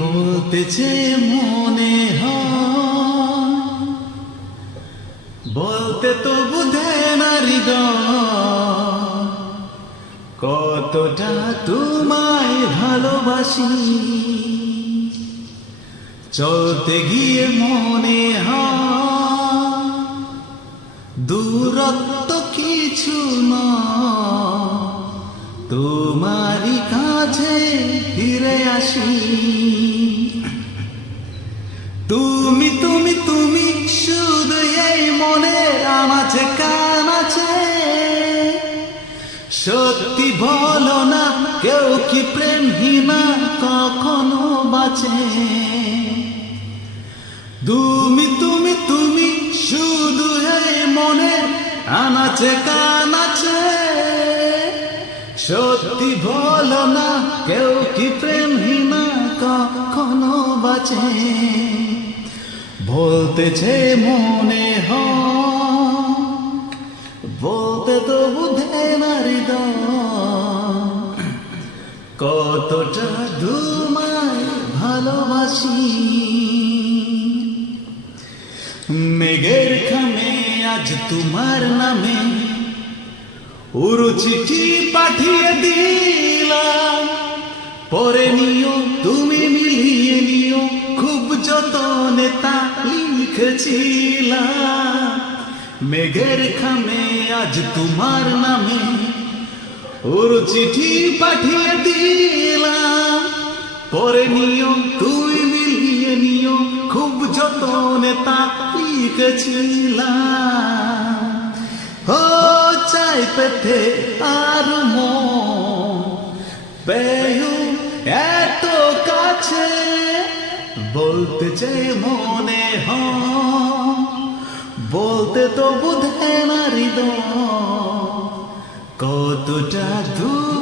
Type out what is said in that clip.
বলতেছে মনে হয়, বলতে তো বুঝে না হৃদয়, কতটা তোমায় ভালোবাসি। চলতে গিয়ে মনে হয় দূরত্ব কিছু না, তোমারই কাছে ফিরে আসি। তুমি তুমি তুমি শুধু এই মনের আমাছে কান আছে, সত্যি বলো না কেউ কি প্রেমহীনা কখনো বাঁচে। তুমি তুমি তুমি শুধু এই মনের আনাচে কান আছে, সত্যি বলো না কেউ কি প্রেমহীনা কখনো বাঁচে। বলতেছে মনে হয়, বলতে তো বুঝে না হৃদয়, কতটা তোমায় ভালোবাসি। মেঘের খামে আজ তোমার নামে উড়ো চিঠি পাঠিয়ে দিলাম, পরে নিও তুমি মিলিয়ে নিও, খুব যতনে তা লিখেছিলাম। মেঘের খামে আজ তোমার নামে উড়ো চিঠি পাঠিয়ে দিলাম, পরে নিও তুমি মিলিয়ে নিও, খুব যতনে তা লিখেছিলাম। ও চাই পেতে আর মন পেয়ু এত কাছে, বলতে চাই মনে হয়, বলতে তো বুঝে না হৃদয়, কতটা দূর